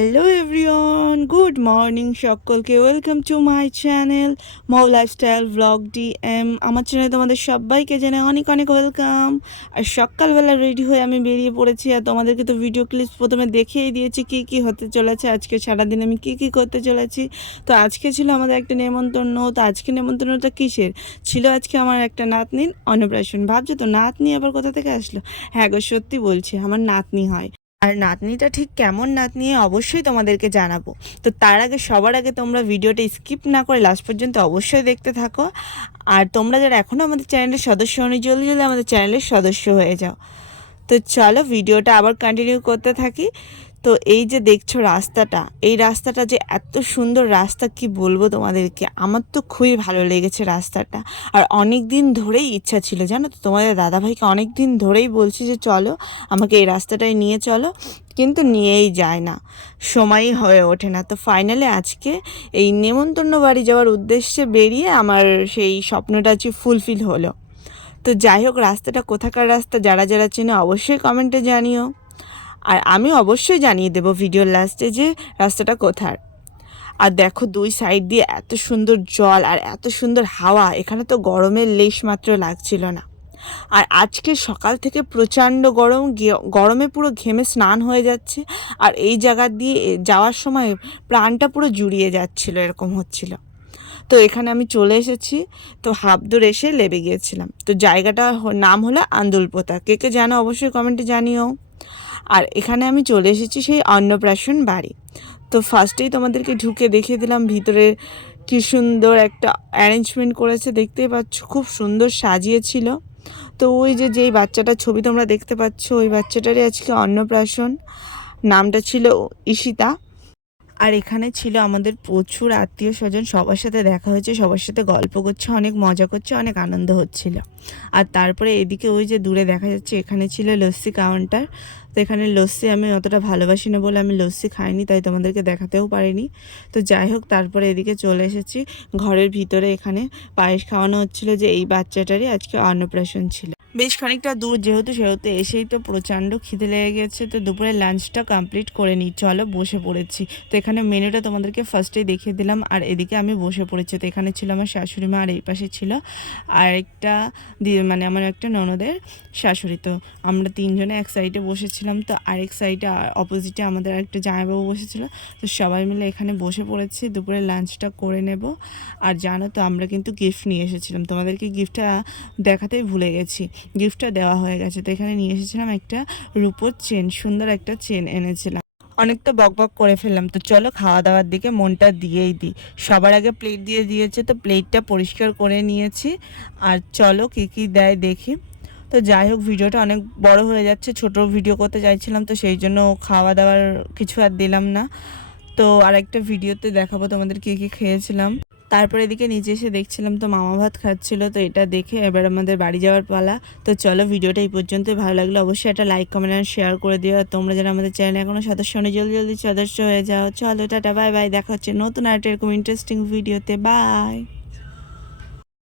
Hello everyone, good morning সকলকে। Welcome to my channel Mou lifestyle blog DM. আমার চ্যানেলে তোমাদের সবাইকে জানাই অনেক অনেক ওয়েলকাম। আর সকালবেলা রেডি হয়ে আমি বেরিয়ে পড়েছি, আর তোমাদেরকে তো ভিডিও ক্লিপস প্রথমে দেখিয়েই দিয়েছি কী কী হতে চলেছে আজকে সারাদিন আমি কী কী করতে চলেছি। তো আজকে ছিল আমাদের একটা নেমন্তন্ন। তো আজকে নেমন্তন্নটা কিসের ছিল? আজকে আমার একটা নাতনির অন্নপ্রাশন। ভাবছো তো নাতনি আবার কোথা থেকে আসলো? হ্যাঁ গো, সত্যি বলছি, আমার নাতনি হয়। আর নাতনিটা ঠিক কেমন নাতনি অবশ্যই তোমাদেরকে জানাবো। তো তার আগে সবার আগে তোমরা ভিডিওটা স্কিপ না করে লাস্ট পর্যন্ত অবশ্যই দেখতে থাকো। আর তোমরা যারা এখনও আমাদের চ্যানেলের সদস্য হওনি, জলদি জলদি আমাদের চ্যানেলের সদস্য হয়ে যাও। তো চলো ভিডিওটা আবার কন্টিনিউ করতে থাকি। তো এই যে দেখছো রাস্তাটা, এই রাস্তাটা যে এত সুন্দর রাস্তা, কি বলবো তোমাদেরকে, আমার তো খুবই ভালো লেগেছে রাস্তাটা। আর অনেক দিন ধরেই ইচ্ছা ছিল, জানো তো, তোমাদের দাদাভাইকে অনেক দিন ধরেই বলছি যে চলো আমাকে এই রাস্তাটায় নিয়ে চলো, কিন্তু নিয়েই যায় না, সময়ই হয়ে ওঠে না। তো ফাইনালি আজকে এই নেমন্তন্ন বাড়ি যাওয়ার উদ্দেশ্যে বেরিয়ে আমার সেই স্বপ্নটা ফুলফিল হলো। তো যাই হোক, রাস্তাটা কোথাকার রাস্তা যারা যারা চেনে অবশ্যই কমেন্টে জানিও। আর আমি অবশ্যই জানিয়ে দেবো ভিডিওর লাস্টে যে রাস্তাটা কোথার। আর দেখো দুই সাইড দিয়ে এত সুন্দর জল আর এত সুন্দর হাওয়া, এখানে তো গরমের লেশ মাত্র লাগছিল না। আর আজকে সকাল থেকে প্রচণ্ড গরম, গরমে পুরো ঘেমে স্নান হয়ে যাচ্ছে। আর এই জায়গা দিয়ে যাওয়ার সময় প্রাণটা পুরো জুড়িয়ে যাচ্ছিল, এরকম হচ্ছিল। তো এখানে আমি চলে এসেছি, তো হাফ দূর এসে লেবে গিয়েছিলাম। তো জায়গাটা নাম হলো আন্দুলপোতা। কে কে জানো অবশ্যই কমেন্টে জানিও। আর এখানে আমি চলে এসেছি সেই অন্নপ্রাশন বাড়ি। তো ফার্স্টেই তোমাদেরকে ঢুকে দেখিয়ে দিলাম ভিতরে কি সুন্দর একটা অ্যারেঞ্জমেন্ট করেছে, দেখতেই পাচ্ছ, খুব সুন্দর সাজিয়েছিল। তো ওই যে যেই বাচ্চাটার ছবি তোমরা দেখতে পাচ্ছ, ওই বাচ্চাটারই আজকে অন্নপ্রাশন। নামটা ছিল ঈশিতা। আর এখানে ছিল আমাদের প্রচুর আত্মীয় স্বজন, সবার সাথে দেখা হয়েছে, সবার সাথে গল্প করছে, অনেক মজা করছে, অনেক আনন্দ হচ্ছিল। আর তারপরে এদিকে ওই যে দূরে দেখা যাচ্ছে, এখানে ছিল লস্যি কাউন্টার। তো এখানে লস্যি আমি অতটা ভালোবাসি না বলে আমি লস্যি খাইনি, তাই তোমাদেরকে দেখাতেও পারিনি। তো যাই হোক, তারপরে এদিকে চলে এসেছি ঘরের ভিতরে। এখানে পায়েস খাওয়ানো হচ্ছিলো, যে এই বাচ্চাটারই আজকে অন্নপ্রাশন ছিল। বেশ খানিকটা দূর যেহেতু, সেহেতু এসেই তো প্রচণ্ড খিদে লেগে গেছে। তো দুপুরে লাঞ্চটা কমপ্লিট করে নিই, চলো বসে পড়েছি। তো এখানে মেনুটা তোমাদেরকে ফার্স্টেই দেখিয়ে দিলাম, আর এদিকে আমি বসে পড়েছি। তো এখানে ছিল আমার শাশুড়ি মা, আর এই পাশে ছিল আরেকটা মানে আমার একটা ননদের শাশুড়ি। তো আমরা তিনজনে এক সাইডে বসেছিলাম, তো আরেক সাইডে অপোজিটে আমাদের একটা জামাইবাবু বসেছিল। তো সবাই মিলে এখানে বসে পড়েছি, দুপুরে লাঞ্চটা করে নেব। আর জানো তো, আমরা কিন্তু গিফট নিয়ে এসেছিলাম, তোমাদেরকে গিফটটা দেখাতেই ভুলে গেছি। গিফটটা দেওয়া হয়ে গেছে। তো এখানে নিয়ে এসেছিলাম একটা রূপোর চেন, সুন্দর একটা চেন এনেছিলাম। অনেক তো বক বক করে ফেললাম, তো চলো খাওয়া দাওয়ার দিকে মনটা দিয়েই দিই। সবার আগে প্লেট দিয়ে দিয়েছে, তো প্লেটটা পরিষ্কার করে নিয়েছি। আর চলো কী কী দেয় দেখি। তো যাই হোক, ভিডিওটা অনেক বড় হয়ে যাচ্ছে, ছোট ভিডিও করতে চাইছিলাম, তো সেই জন্য খাওয়া দাওয়ার কিছু আর দিলাম না। তো আরেকটা ভিডিওতে দেখাবো তোমাদের কী কী খেয়েছিলাম। তারপরে এদিকে নিচে এসে দেখছিলাম তো মামা ভাত খাচ্ছিল, তো এটা দেখে এবার আমাদের বাড়ি যাওয়ার পালা। তো চলো ভিডিওটা এই পর্যন্তই। ভালো লাগলো অবশ্যই একটা লাইক কমেন্ট আর শেয়ার করে দিও। আর তোমরা যারা আমাদের চ্যানেলে এখনো সদস্য হয়নি, জলদি জলদি সদস্য হয়ে যাও। চলো টাটা, বাই বাই, দেখা হচ্ছে নতুন একটা এরকম ইন্টারেস্টিং ভিডিওতে। বাই।